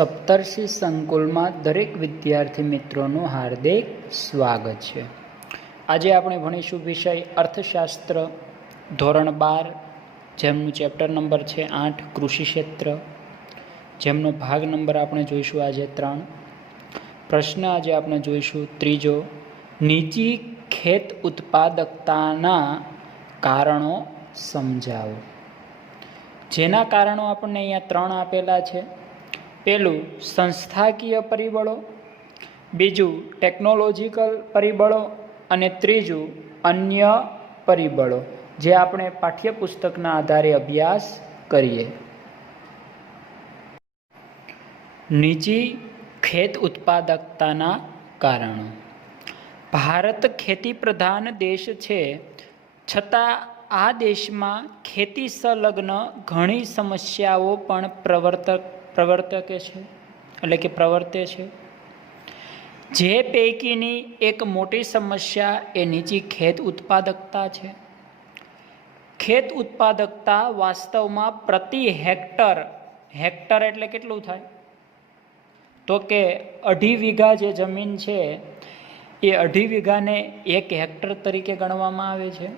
સપ્તર્ષિ સંકુલમાં દરેક વિદ્યાર્થી મિત્રોનું હાર્દિક સ્વાગત છે. આજે આપણે ભણીશું વિષય અર્થશાસ્ત્ર ધોરણ 12, જેમનું ચેપ્ટર નંબર છે 8 કૃષિ ક્ષેત્ર, જેમનો ભાગ નંબર આપણે જોઈશું આજે 3. પ્રશ્ન આજે આપણે જોઈશું ત્રીજો, નીચી ખેત ઉત્પાદકતાના કારણો સમજાવો. જેના કારણો આપણને અહીંયા 3 આપેલા છે. પહેલું સંસ્થાકીય પરિબળો, બીજું ટેકનોલોજીકલ પરિબળો અને ત્રીજું અન્ય પરિબળો, જે આપણે પાઠ્યપુસ્તકના આધારે અભ્યાસ કરીએ. નીચી ખેત ઉત્પાદકતાના કારણો. ભારત ખેતી પ્રધાન દેશ છે, છતાં આ દેશમાં ખેતી સંલગ્ન ઘણી સમસ્યાઓ પણ પ્રવર્તે છે. જે પૈકીની એક મોટી સમસ્યા એ નીચી ખેત ઉત્પાદકતા છે. ખેત ઉત્પાદકતા વાસ્તવમાં પ્રતિ હેક્ટર એટલે કેટલું થાય? તો કે 2.5 વીઘા જે જમીન છે એ 2.5 વીઘાને 1 હેક્ટર તરીકે ગણવામાં આવે છે.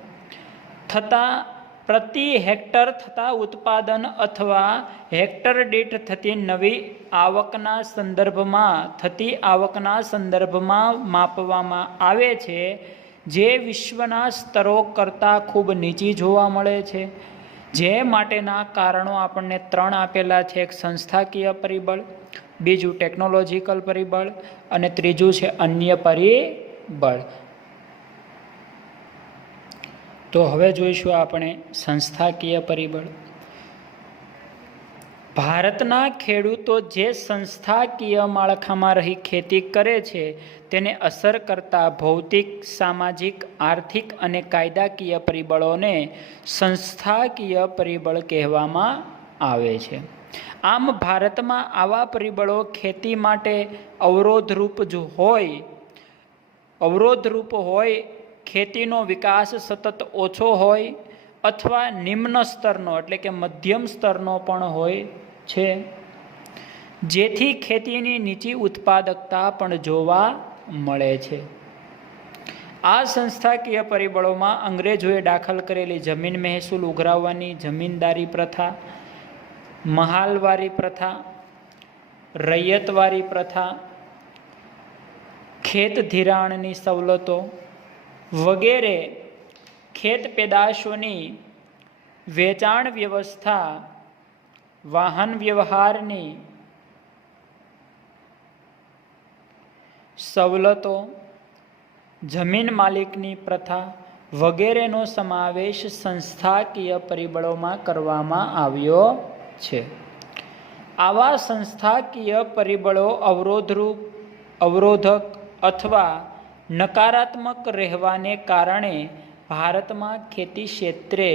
પ્રતિ હેક્ટર થતા ઉત્પાદન અથવા હેક્ટર દીઠ થતી નવી આવકના સંદર્ભમાં માપવામાં આવે છે, જે વિશ્વના સ્તરો કરતાં ખૂબ નીચી જોવા મળે છે. જે માટેના કારણો આપણને 3 આપેલા છે. એક સંસ્થાકીય પરિબળ, બીજું ટેકનોલોજીકલ પરિબળ અને ત્રીજું છે અન્ય પરિબળ. તો હવે જોઈશું આપણે સંસ્થાકીય પરિબળ. ભારતના ખેડૂતો જે સંસ્થાકીય માળખામાં રહી ખેતી કરે છે, તેને અસર કરતા ભૌતિક, સામાજિક, આર્થિક અને કાયદાકીય પરિબળોને સંસ્થાકીય પરિબળ કહેવામાં આવે છે. આમ ભારતમાં આવા પરિબળો ખેતી માટે અવરોધરૂપ હોય, ખેતીનો વિકાસ સતત ઓછો હોય અથવા નિમ્ન સ્તરનો એટલે કે મધ્યમ સ્તરનો પણ હોય છે, જેથી ખેતીની નીચી ઉત્પાદકતા પણ જોવા મળે છે. આ સંસ્થાકીય પરિબળોમાં અંગ્રેજોએ દાખલ કરેલી જમીન મહેસૂલ ઉઘરાવવાની જમીનદારી પ્રથા, મહાલવારી પ્રથા, રૈયતવારી પ્રથા, ખેત ધિરાણની સવલતો વગેરે ખેત પેદાશોની વેચાણ વ્યવસ્થા, વાહન વ્યવહારની સવલતો, જમીન માલિકની પ્રથા વગેરેનો સમાવેશ સંસ્થાકીય પરિબળોમાં કરવામાં આવ્યો છે. આવા સંસ્થાકીય પરિબળો અવરોધક અથવા નકારાત્મક રહેવાને કારણે ભારતમાં ખેતી ક્ષેત્રે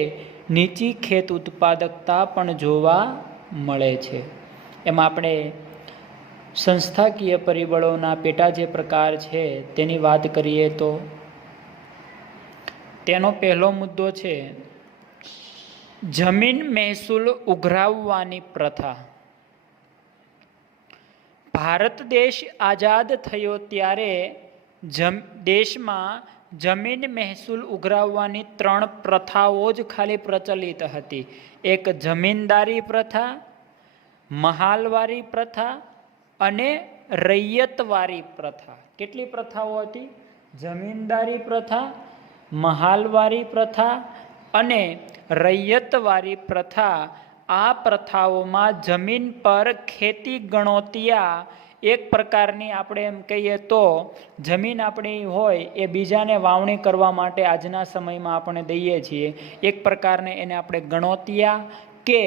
નીચી ખેત ઉત્પાદકતા પણ જોવા મળે છે. એમાં આપણે સંસ્થાકીય પરિબળોના પેટા જે પ્રકાર છે તેની વાત કરીએ તો તેનો પહેલો મુદ્દો છે જમીન મહેસૂલ ઉઘરાવવાની પ્રથા. ભારત દેશ આઝાદ થયો ત્યારે દેશમાં જમીન મહેસૂલ ઉઘરાવવાની 3 પ્રથાઓ જ ખાલી પ્રચલિત હતી. એક જમીનદારી પ્રથા, મહાલવારી પ્રથા અને રૈયતવારી પ્રથા. કેટલી પ્રથાઓ હતી? જમીનદારી પ્રથા, મહાલવારી પ્રથા અને રૈયતવારી પ્રથા. આ પ્રથાઓમાં જમીન પર ખેતી ગણોતિયા, એક પ્રકારની આપણે એમ કહીએ તો જમીન આપણી હોય એ બીજાને વાવણી કરવા માટે આજના સમયમાં આપણે દઈએ છીએ. એક પ્રકારને એને આપણે ગણોતિયા કે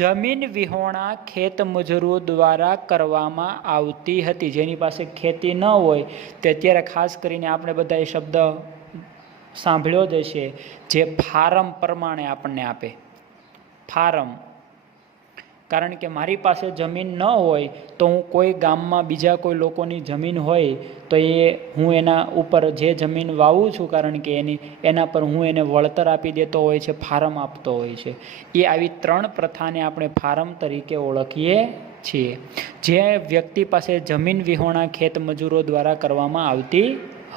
જમીન વિહોણા ખેત મજૂરો દ્વારા કરવામાં આવતી હતી. જેની પાસે ખેતી ન હોય તે અત્યારે ખાસ કરીને આપણે બધા એ શબ્દ સાંભળ્યો જ હશે, જે ફારમ પ્રમાણે આપણને આપે. ફારમ, કારણ કે મારી પાસે જમીન ન હોય તો હું કોઈ ગામમાં બીજા કોઈ લોકોની જમીન હોય તો હું એના ઉપર જે જમીન વાવું છું, કારણ કે એના પર હું એને વળતર આપી દેતો હોય છે, ફારમ આપતો હોય છે. એ આવી 3 પ્રથાને આપણે ફારમ તરીકે ઓળખીએ છીએ, જે વ્યક્તિ પાસે જમીન વિહોણા ખેત મજૂરો દ્વારા કરવામાં આવતી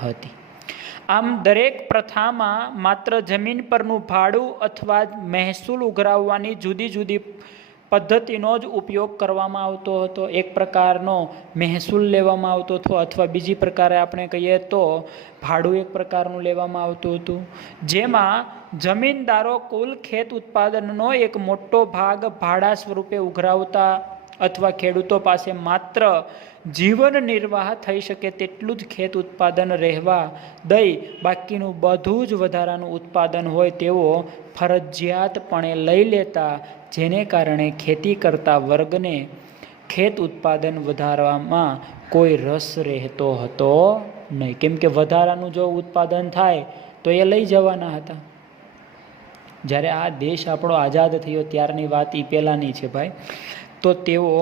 હતી. આમ દરેક પ્રથામાં માત્ર જમીન પરનું ભાડું અથવા મહેસૂલ ઉઘરાવવાની જુદી જુદી પદ્ધતિનો જ ઉપયોગ કરવામાં આવતો હતો. એક પ્રકારનો મહેસૂલ લેવામાં આવતો હતો, અથવા બીજી પ્રકારે આપણે કહીએ તો ભાડું એક પ્રકારનું લેવામાં આવતું હતું, જેમાં જમીનદારો કુલ ખેત ઉત્પાદનનો એક મોટો ભાગ ભાડા સ્વરૂપે ઉઘરાવતા અથવા ખેડૂતો પાસે માત્ર જીવન નિર્વાહ થઈ શકે તેટલું જ ખેત ઉત્પાદન રહેવા દઈ બાકીનું બધું જ વધારાનું ઉત્પાદન હોય તેવો ફરજિયાતપણે લઈ લેતા, જેને કારણે ખેતી કરતા વર્ગને ખેત ઉત્પાદન વધારવામાં કોઈ રસ રહેતો હતો નહીં, કેમ કે વધારાનું જો ઉત્પાદન થાય તો એ લઈ જવાના હતા. જ્યારે આ દેશ આપણો આઝાદ થયો ત્યારની વાત એ પહેલાંની છે ભાઈ. તો તેઓ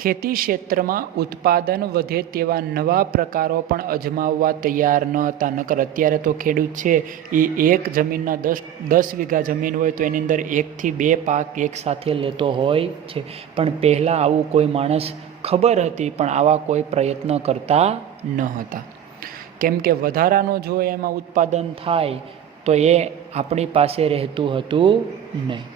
ખેતી ક્ષેત્રમાં ઉત્પાદન વધે તેવા નવા પ્રકારો પણ અજમાવવા તૈયાર ન હતા. નકર અત્યારે તો ખેડૂત છે એ એક જમીનના 10 વીઘા જમીન હોય તો એની અંદર 1 થી 2 પાક એક સાથે લેતો હોય છે. પણ પહેલાં આવું કોઈ માણસ ખબર હતી પણ આવા કોઈ પ્રયત્ન કરતા ન હતા, કેમ કે વધારાનું જો એમાં ઉત્પાદન થાય તો એ આપણી પાસે રહેતું હતું નહીં.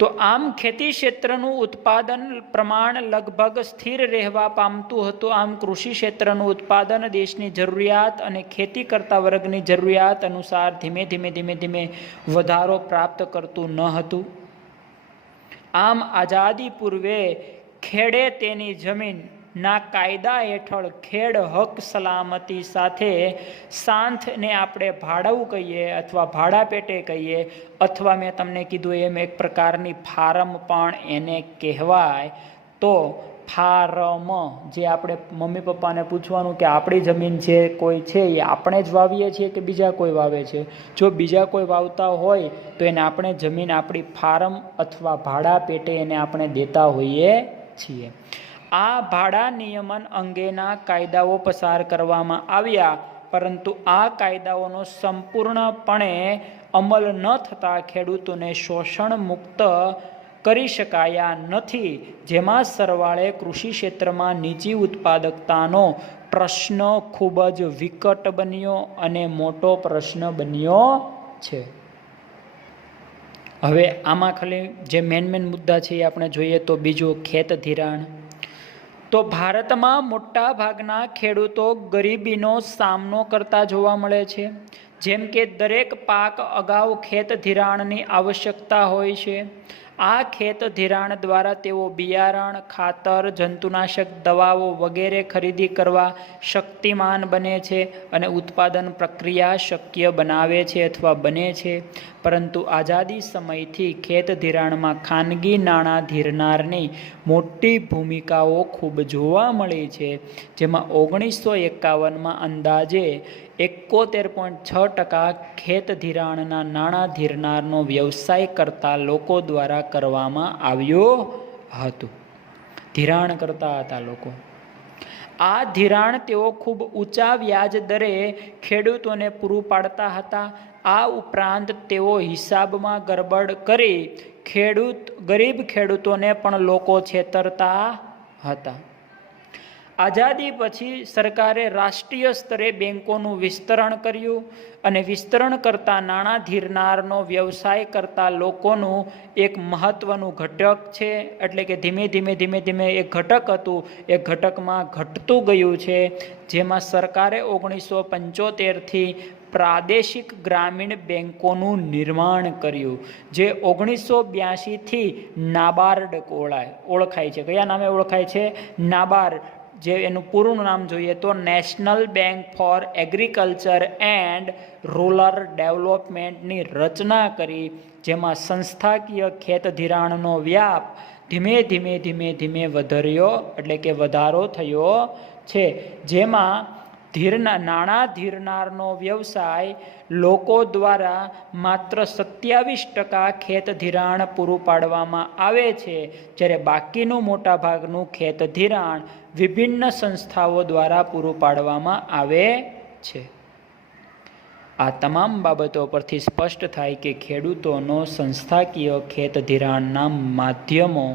તો આમ ખેતી ક્ષેત્રનું ઉત્પાદન પ્રમાણ લગભગ સ્થિર રહેવા પામતું હતું. આમ કૃષિ ક્ષેત્રનું ઉત્પાદન દેશની જરૂરિયાત અને ખેતી કરતા વર્ગની જરૂરિયાત અનુસાર ધીમે ધીમે વધારો પ્રાપ્ત કરતું ન હતું. આમ આઝાદી પૂર્વે ખેડે તેની જમીનના કાયદા હેઠળ ખેડ હક સલામતી સાથે સાંથને આપણે ભાડું કહીએ અથવા ભાડા પેટે કહીએ, અથવા મેં તમને કીધું એમ એક પ્રકારની ફાર્મ પણ એને કહેવાય. તો ફાર્મ જે આપણે મમ્મી પપ્પાને પૂછવાનું કે આપણી જમીન છે કોઈ છે એ આપણે જ વાવીએ છીએ કે બીજા કોઈ વાવે છે. જો બીજા કોઈ વાવતા હોય તો એને આપણે જમીન આપણી ફાર્મ અથવા ભાડા પેટે એને આપણે દેતા હોઈએ છીએ. આ ભાડા નિયમન અંગેના કાયદાઓ પસાર કરવામાં આવ્યા, પરંતુ આ કાયદાઓનો સંપૂર્ણપણે અમલ ન થતાં ખેડૂતોને શોષણ મુક્ત કરી શકાયા નથી, જેમાં સરવાળે કૃષિ ક્ષેત્રમાં નીચી ઉત્પાદકતાનો પ્રશ્ન ખૂબ જ વિકટ બન્યો અને મોટો પ્રશ્ન બન્યો છે. હવે આમાં ખાલી જે મેન મુદ્દા છે એ આપણે જોઈએ તો બીજું ખેત ધિરાણ. તો ભારતમાં મોટા ભાગના ખેડૂતો ગરીબીનો સામનો કરતા જોવા મળે છે. જેમ કે દરેક પાક અગાઉ ખેત ધિરાણની આવશ્યકતા હોય છે. આ ખેત ધિરાણ દ્વારા તેઓ બિયારણ, ખાતર, જંતુનાશક દવાઓ વગેરે ખરીદી કરવા શક્તિમાન બને છે અને ઉત્પાદન પ્રક્રિયા શક્ય બનાવે છે અથવા બને છે. પરંતુ આઝાદી સમયથી ખેત ધિરાણમાં ખાનગી નાણાં ધીરનારની મોટી ભૂમિકાઓ ખૂબ જોવા મળી છે, જેમાં 1951માં અંદાજે 71.6% ખેત ધિરાણના નાણાં ધીરનારનો વ્યવસાય કરતા લોકો દ્વારા કરવામાં આવ્યું હતું. ધિરાણ કરતા હતા લોકો. આ ધિરાણ તેઓ ખૂબ ઊંચા વ્યાજ દરે ખેડૂતોને પૂરું પાડતા હતા. આ ઉપરાંત તેઓ હિસાબમાં ગરબડ કરી ગરીબ ખેડૂતોને પણ લોકો છેતરતા હતા. આઝાદી પછી સરકારે રાષ્ટ્રીય સ્તરે બેન્કોનું વિસ્તરણ કર્યું અને વિસ્તરણ કરતા નાણાં ધીરનારનો વ્યવસાય કરતા લોકોનું એક મહત્વનું ઘટક છે, એટલે કે ધીમે ધીમે એક ઘટક હતું એ ઘટકમાં ઘટતું ગયું છે, જેમાં સરકારે 1975થી પ્રાદેશિક ગ્રામીણ બેન્કોનું નિર્માણ કર્યું, જે 1982થી નાબાર્ડ ઓળખાય છે. કયા નામે ઓળખાય છે? નાબાર્ડ. જે એનું પૂરું નામ જોઈએ તો national bank for agriculture and rural ડેવલપમેન્ટની રચના કરી, જેમાં સંસ્થાકીય ખેત ધિરાણનો વ્યાપ ધીમે વધર્યો, એટલે કે વધારો થયો છે. જેમાં નાણાં ધીરનારનો વ્યવસાય લોકો દ્વારા માત્ર 27% ખેત ધિરાણ પૂરું પાડવામાં આવે છે, જ્યારે બાકીનું મોટા ભાગનું ખેત ધિરાણ વિભિન્ન સંસ્થાઓ દ્વારા પૂરું પાડવામાં આવે છે. આ તમામ બાબતો પરથી સ્પષ્ટ થાય કે ખેડૂતોનો સંસ્થાકીય ખેત ધિરાણના માધ્યમો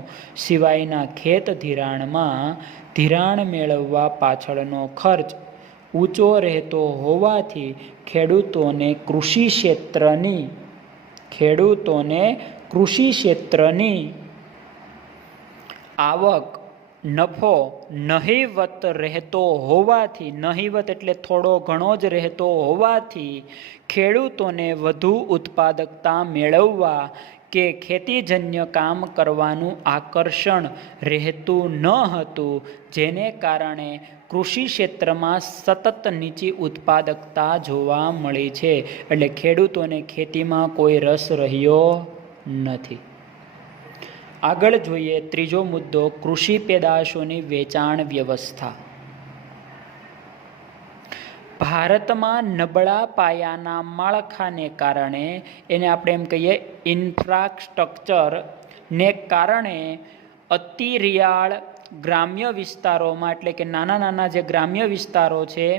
સિવાયના ખેત ધિરાણમાં ધિરાણ મેળવવા પાછળનો ખર્ચ ઊંચો રહેતો હોવાથી ખેડૂતોને કૃષિ ક્ષેત્રની આવક નફો નહિવત રહેતો હોવાથી, નહિવત એટલે થોડો ઘણો જ રહેતો હોવાથી ખેડૂતોને વધુ ઉત્પાદકતા મેળવવા કે ખેતીજન્ય કામ કરવાનું આકર્ષણ રહેતું ન હતું, જેને કારણે કૃષિ ક્ષેત્રમાં સતત નીચી ઉત્પાદકતા જોવા મળી છે. એટલે ખેડૂતોને ખેતીમાં કોઈ રસ રહ્યો નથી. આગળ જોઈએ ત્રીજો મુદ્દો, કૃષિ પેદાશોની વેચાણ વ્યવસ્થા. ભારતમાં નબળા પાયાના માળખાને કારણે, એને આપણે એમ કહીએ ઇન્ફ્રાસ્ટ્રક્ચરને કારણે અતિરિયાળ ગ્રામ્ય વિસ્તારોમાં, એટલે કે નાના નાના જે ગ્રામ્ય વિસ્તારો છે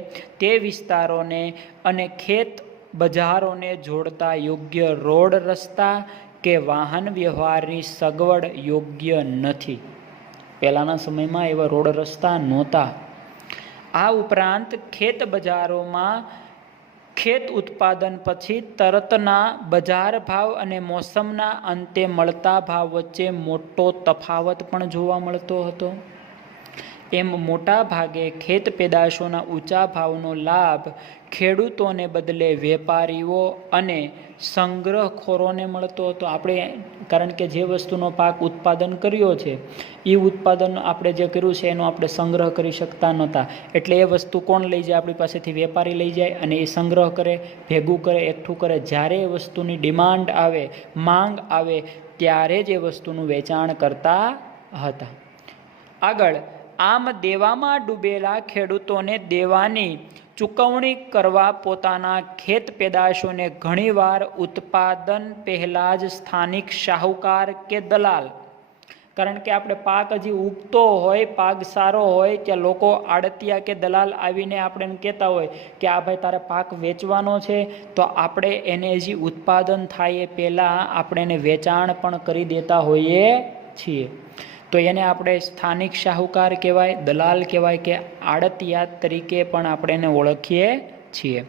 તે વિસ્તારોને અને ખેત બજારોને જોડતા યોગ્ય રોડ રસ્તા કે વાહન વ્યવહારની સગવડ યોગ્ય નથી. પહેલાંના સમયમાં એવા રોડ રસ્તા નહોતા. આ ઉપરાંત ખેત બજારોમાં ખેત ઉત્પાદન પછી તરતના બજાર ભાવ અને મોસમના અંતે મળતા ભાવ વચ્ચે મોટો તફાવત પણ જોવા મળતો હતો. એમ મોટા ભાગે ખેત પેદાશોના ઊંચા ભાવનો લાભ ખેડૂતોને બદલે વેપારીઓ અને સંગ્રહખોરોને મળતો હતો. આપણે કારણ કે જે વસ્તુનો પાક ઉત્પાદન કર્યો છે એ ઉત્પાદન આપણે જે કર્યું છે એનો આપણે સંગ્રહ કરી શકતા નહોતા. એટલે એ વસ્તુ કોણ લઈ જાય? આપણી પાસેથી વેપારી લઈ જાય અને એ સંગ્રહ કરે, ભેગું કરે, એકઠું કરે. જ્યારે એ વસ્તુની ડિમાન્ડ આવે, માંગ આવે, ત્યારે જ એ વસ્તુનું વેચાણ કરતા હતા. આગળ, આમ દેવામાં ડૂબેલા ખેડૂતોને દેવાની ચૂકવણી કરવા પોતાના ખેત પેદાશોને ઘણીવાર ઉત્પાદન પહેલાં જ સ્થાનિક શાહુકાર કે દલાલ, કારણ કે આપણે પાક હજી ઉગતો હોય, પાક સારો હોય, ત્યાં લોકો આડતિયા કે દલાલ આવીને આપણે કહેતા હોય કે આ ભાઈ તારે પાક વેચવાનો છે, તો આપણે એને હજી ઉત્પાદન થાય એ પહેલાં આપણે એને વેચાણ પણ કરી દેતા હોઈએ છીએ. તો એને આપણે સ્થાનિક શાહુકાર કહેવાય, દલાલ કહેવાય કે આડતિયા તરીકે પણ આપણે એને ઓળખીએ છીએ.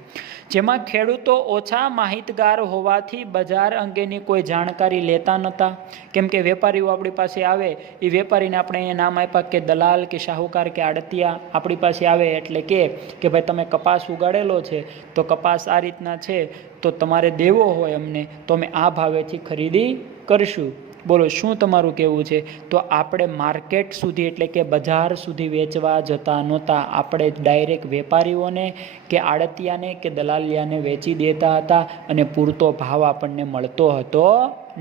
જેમાં ખેડૂતો ઓછા માહિતગાર હોવાથી બજાર અંગેની કોઈ જાણકારી લેતા નહોતા. કેમ કે વેપારીઓ આપણી પાસે આવે, એ વેપારીને આપણે અહીંયા નામ આપ્યા કે દલાલ કે શાહુકાર કે આડતિયા. આપણી પાસે આવે એટલે કે ભાઈ તમે કપાસ ઉગાડેલો છે, તો કપાસ આ રીતના છે, તો તમારે દેવો હોય અમને, તો અમે આ ભાવેથી ખરીદી કરશું. બોલો શું તમારું કહેવું છે? તો આપણે માર્કેટ સુધી એટલે કે બજાર સુધી વેચવા જતા નહોતા. આપણે ડાયરેક્ટ વેપારીઓને કે આડતિયાને કે દલાલિયાને વેચી દેતા હતા અને પૂરતો ભાવ આપણને મળતો હતો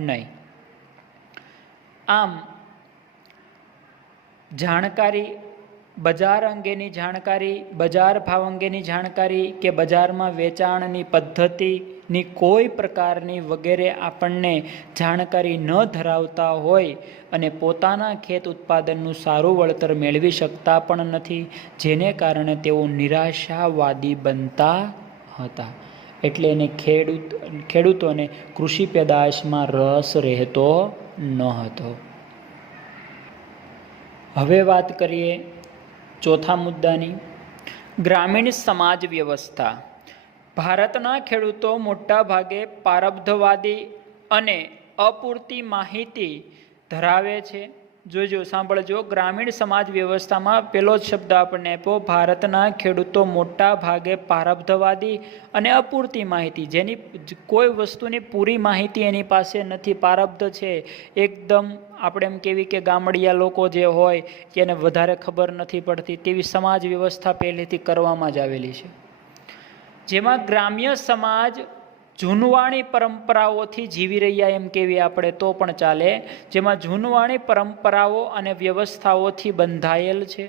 નહીં. આમ જાણકારી, બજાર અંગેની જાણકારી, બજાર ભાવ અંગેની જાણકારી કે બજારમાં વેચાણની પદ્ધતિની કોઈ પ્રકારની વગેરે આપણને જાણકારી ન ધરાવતા હોય અને પોતાના ખેત ઉત્પાદનનું સારું વળતર મેળવી શકતા પણ નથી, જેને કારણે તેઓ નિરાશાવાદી બનતા હતા. એટલે એને ખેડૂતોને કૃષિ પેદાશમાં રસ રહેતો ન હતો. હવે વાત કરીએ ચોથા મુદ્દાની, ગ્રામીણ સમાજ વ્યવસ્થા. ભારતના ખેડૂતો મોટા ભાગે પારબ્ધવાદી અને અપૂરતી માહિતી ધરાવે છે. જોજો, સાંભળજો, ગ્રામીણ સમાજ વ્યવસ્થામાં પહેલો જ શબ્દ આપણને આપ્યો, ભારતના ખેડૂતો મોટા ભાગે પારબ્ધવાદી અને અપૂરતી માહિતી, જેની કોઈ વસ્તુની પૂરી માહિતી એની પાસે નથી, પારબ્ધ છે એકદમ. આપણે એમ કહેવી કે ગામડિયા લોકો જે હોય એને વધારે ખબર નથી પડતી, તેવી સમાજ વ્યવસ્થા પહેલેથી કરવામાં જ આવેલી છે. જેમાં ગ્રામ્ય સમાજ જૂનવાણી પરંપરાઓથી જીવી રહ્યા એમ કહેવી આપણે તો પણ ચાલે, જેમાં જૂનવાણી પરંપરાઓ અને વ્યવસ્થાઓથી બંધાયેલ છે.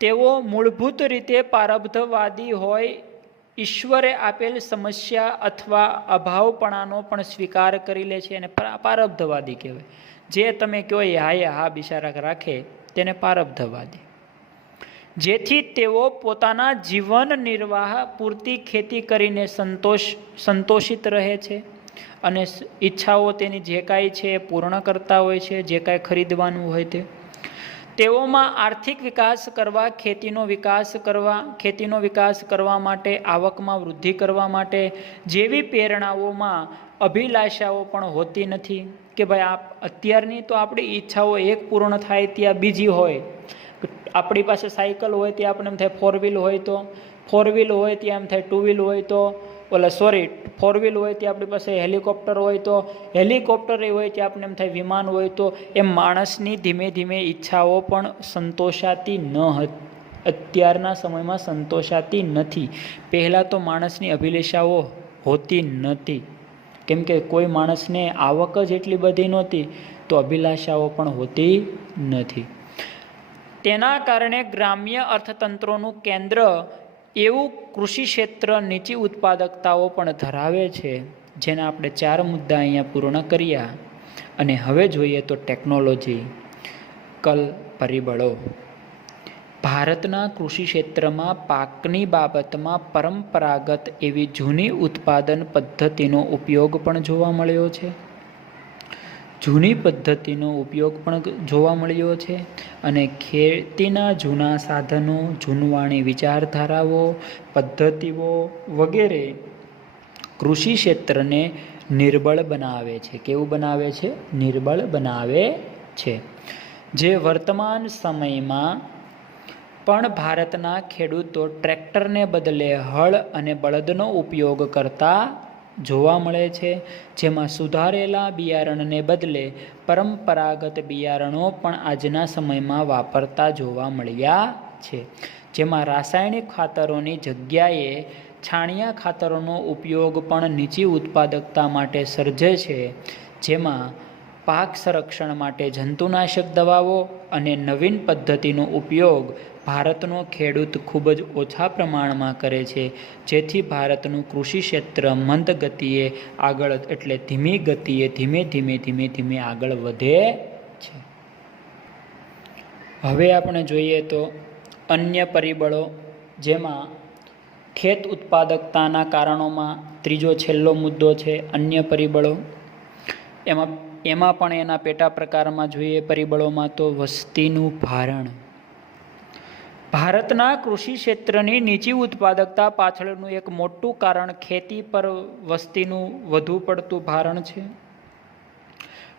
તેઓ મૂળભૂત રીતે પારબ્ધવાદી હોય, ઈશ્વરે આપેલ સમસ્યા અથવા અભાવપણાનો પણ સ્વીકાર કરી લે છે, અને પારબ્ધવાદી કહેવાય. જે તમે કહો એ હા બિચારા રાખે તેને પારબ્ધવાદી. જેથી તેઓ પોતાના જીવન નિર્વાહ પૂરતી ખેતી કરીને સંતોષિત રહે છે અને ઈચ્છાઓ તેની જે કાંઈ છે એ પૂર્ણ કરતા હોય છે, જે કાંઈ ખરીદવાનું હોય તે. તેઓમાં આર્થિક વિકાસ કરવા, ખેતીનો વિકાસ કરવા માટે, આવકમાં વૃદ્ધિ કરવા માટે જેવી પ્રેરણાઓમાં અભિલાષાઓ પણ હોતી નથી કે ભાઈ અત્યારની તો આપણી ઈચ્છાઓ એક પૂર્ણ થાય ત્યાં બીજી હોય. આપણી પાસે સાયકલ હોય ત્યાં આપણે એમ થાય ફોર વ્હીલ હોય તો, ફોર વ્હીલ હોય ત્યાં એમ થાય ટુ વ્હીલ હોય તો, ફોર વ્હીલ હોય ત્યાં આપણી પાસે હેલિકોપ્ટર હોય તો, હેલિકોપ્ટર હોય ત્યાં આપણે એમ થાય વિમાન હોય તો. એમ માણસની ધીમે ધીમે ઈચ્છાઓ પણ સંતોષાતી ન હતી, અત્યારના સમયમાં સંતોષાતી નથી. પહેલાં તો માણસની અભિલાષાઓ હોતી નહોતી, કેમ કે કોઈ માણસને આવક જ એટલી બધી નહોતી, તો અભિલાષાઓ પણ હોતી નથી. તેના કારણે ગ્રામ્ય અર્થતંત્રોનું કેન્દ્ર એવું કૃષિ ક્ષેત્ર નીચી ઉત્પાદકતાઓ પણ ધરાવે છે, જેના આપણે 4 મુદ્દા અહીંયા પૂર્ણ કર્યા. અને હવે જોઈએ તો ટેકનોલોજીકલ પરિબળો. ભારતના કૃષિ ક્ષેત્રમાં પાકની બાબતમાં પરંપરાગત એવી જૂની ઉત્પાદન પદ્ધતિનો ઉપયોગ પણ જોવા મળ્યો છે. અને ખેતીના જૂના સાધનો, જૂનવાણી વિચારધારાઓ, પદ્ધતિઓ વગેરે કૃષિ ક્ષેત્રને નિર્બળ બનાવે છે. કેવું બનાવે છે? નિર્બળ બનાવે છે. જે વર્તમાન સમયમાં પણ ભારતના ખેડૂતો ટ્રેક્ટરને બદલે હળ અને બળદનો ઉપયોગ કરતા જોવા મળે છે. જેમાં સુધારેલા બિયારણને બદલે પરંપરાગત બિયારણો પણ આજના સમયમાં વાપરતા જોવા મળ્યા છે. જેમાં રાસાયણિક ખાતરોની જગ્યાએ છાણિયા ખાતરોનો ઉપયોગ પણ નીચી ઉત્પાદકતા માટે સર્જે છે. જેમાં પાક સંરક્ષણ માટે જંતુનાશક દવાઓ અને નવીન પદ્ધતિનો ઉપયોગ ભારતનો ખેડૂત ખૂબ જ ઓછા પ્રમાણમાં કરે છે. જેથી ભારતનું કૃષિ ક્ષેત્ર મંદ ગતિએ આગળ, એટલે ધીમી ગતિએ ધીમે આગળ વધે છે. હવે આપણે જોઈએ તો અન્ય પરિબળો, જેમાં ખેત ઉત્પાદકતાના કારણોમાં ત્રીજો છેલ્લો મુદ્દો છે અન્ય પરિબળો. એમાં પણ એના પેટા પ્રકારમાં જોઈએ પરિબળોમાં તો વસ્તીનું ભારણ. ભારતના કૃષિ ક્ષેત્રની નીચી ઉત્પાદકતા પાછળનું એક મોટું કારણ ખેતી પર વસ્તીનું વધુ પડતું ભારણ છે.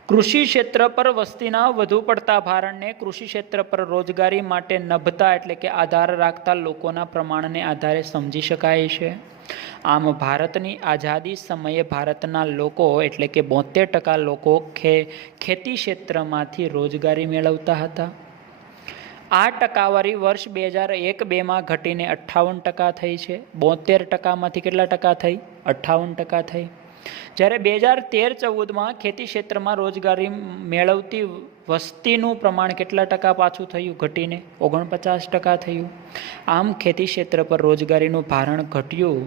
કૃષિ ક્ષેત્ર પર વસ્તીના વધુ પડતા ભારણને કૃષિ ક્ષેત્ર પર રોજગારી માટે નભતા, એટલે કે આધાર રાખતા લોકોના પ્રમાણને આધારે સમજી શકાય છે. આમ ભારતની આઝાદી સમયે ભારતના લોકો, એટલે કે 72% લોકો ખેતી ક્ષેત્રમાંથી રોજગારી મેળવતા હતા. આ ટકાવારી વર્ષ 2001-2માં ઘટીને 58% થઈ છે. 72%માંથી કેટલા ટકા થઈ? 58% થઈ. જ્યારે 2013-14માં ખેતી ક્ષેત્રમાં રોજગારી મેળવતી વસ્તીનું પ્રમાણ કેટલા ટકા પાછું થયું? ઘટીને 49% થયું. આમ ખેતી ક્ષેત્ર પર રોજગારીનું ભારણ ઘટ્યું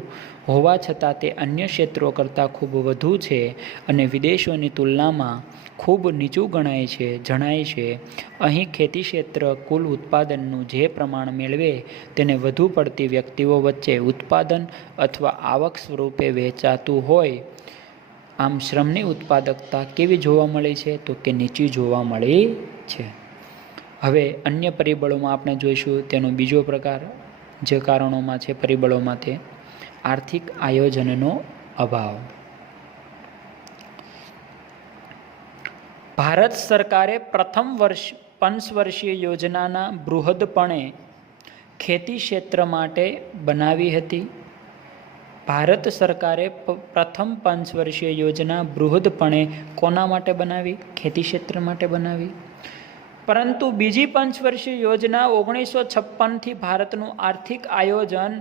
હોવા છતાં તે અન્ય ક્ષેત્રો કરતાં ખૂબ વધુ છે અને વિદેશોની તુલનામાં ખૂબ નીચું જણાય છે. અહીં ખેતી ક્ષેત્ર કુલ ઉત્પાદનનું જે પ્રમાણ મેળવે તેને વધુ પડતી વ્યક્તિઓ વચ્ચે ઉત્પાદન અથવા આવક સ્વરૂપે વહેંચાતું હોય. આમ શ્રમની ઉત્પાદકતા કેવી જોવા મળી છે? તો કે નીચી જોવા મળી છે. હવે અન્ય પરિબળોમાં આપણે જોઈશું તેનો બીજો પ્રકાર જે કારણોમાં છે પરિબળોમાં, તે આર્થિક આયોજનનો અભાવ. ભારત સરકારે પ્રથમ પંચવર્ષીય યોજનાના બૃહદપણે ખેતી ક્ષેત્ર માટે બનાવી હતી. ભારત સરકારે પ્રથમ પંચવર્ષીય યોજના બૃહદપણે કોના માટે બનાવી? ખેતી ક્ષેત્ર માટે બનાવી. પરંતુ બીજી પંચવર્ષીય યોજના 1956થી ભારતનું આર્થિક આયોજન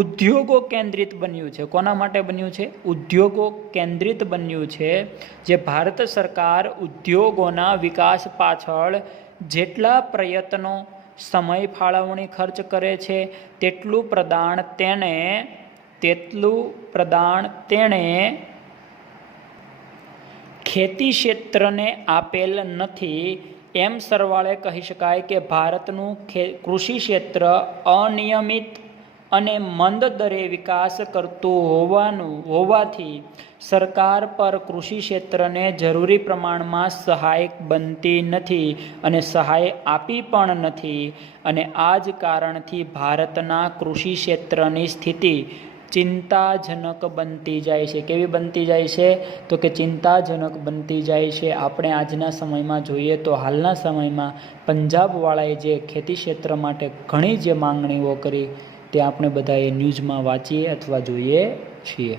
ઉદ્યોગો કેન્દ્રિત બન્યું છે. કોના માટે બન્યું છે? ઉદ્યોગો કેન્દ્રિત બન્યું છે. જે ભારત સરકાર ઉદ્યોગોના વિકાસ પાછળ જેટલા પ્રયત્નો, સમય, ફાળવણી ખર્ચ કરે છે તેટલું પ્રદાન તેણે ખેતી ક્ષેત્રને આપેલ નથી. એમ સરવાળે કહી શકાય કે ભારતનું કૃષિ ક્ષેત્ર અનિયમિત અને મંદ દરે વિકાસ કરતું હોવાથી સરકાર પર કૃષિ ક્ષેત્રને જરૂરી પ્રમાણમાં સહાય બનતી નથી અને સહાય આપી પણ નથી. અને આ જ કારણથી ભારતના કૃષિ ક્ષેત્રની સ્થિતિ ચિંતાજનક બનતી જાય છે. કેવી બનતી જાય છે? તો કે ચિંતાજનક બનતી જાય છે. આપણે આજના સમયમાં જોઈએ તો હાલના સમયમાં પંજાબવાળાએ જે ખેતી ક્ષેત્ર માટે ઘણી જે માંગણીઓ કરી તે આપણે બધાએ ન્યૂઝમાં વાંચીએ અથવા જોઈએ છીએ.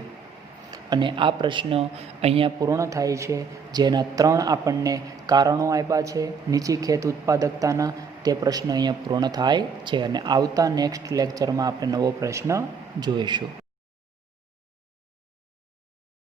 અને આ પ્રશ્ન અહીંયા પૂર્ણ થાય છે, જેના 3 આપણને કારણો આપ્યા છે નીચી ખેત ઉત્પાદકતાના. તે પ્રશ્ન અહીંયા પૂર્ણ થાય છે અને આવતા નેક્સ્ટ લેક્ચરમાં આપણે નવો પ્રશ્ન જોઈશું.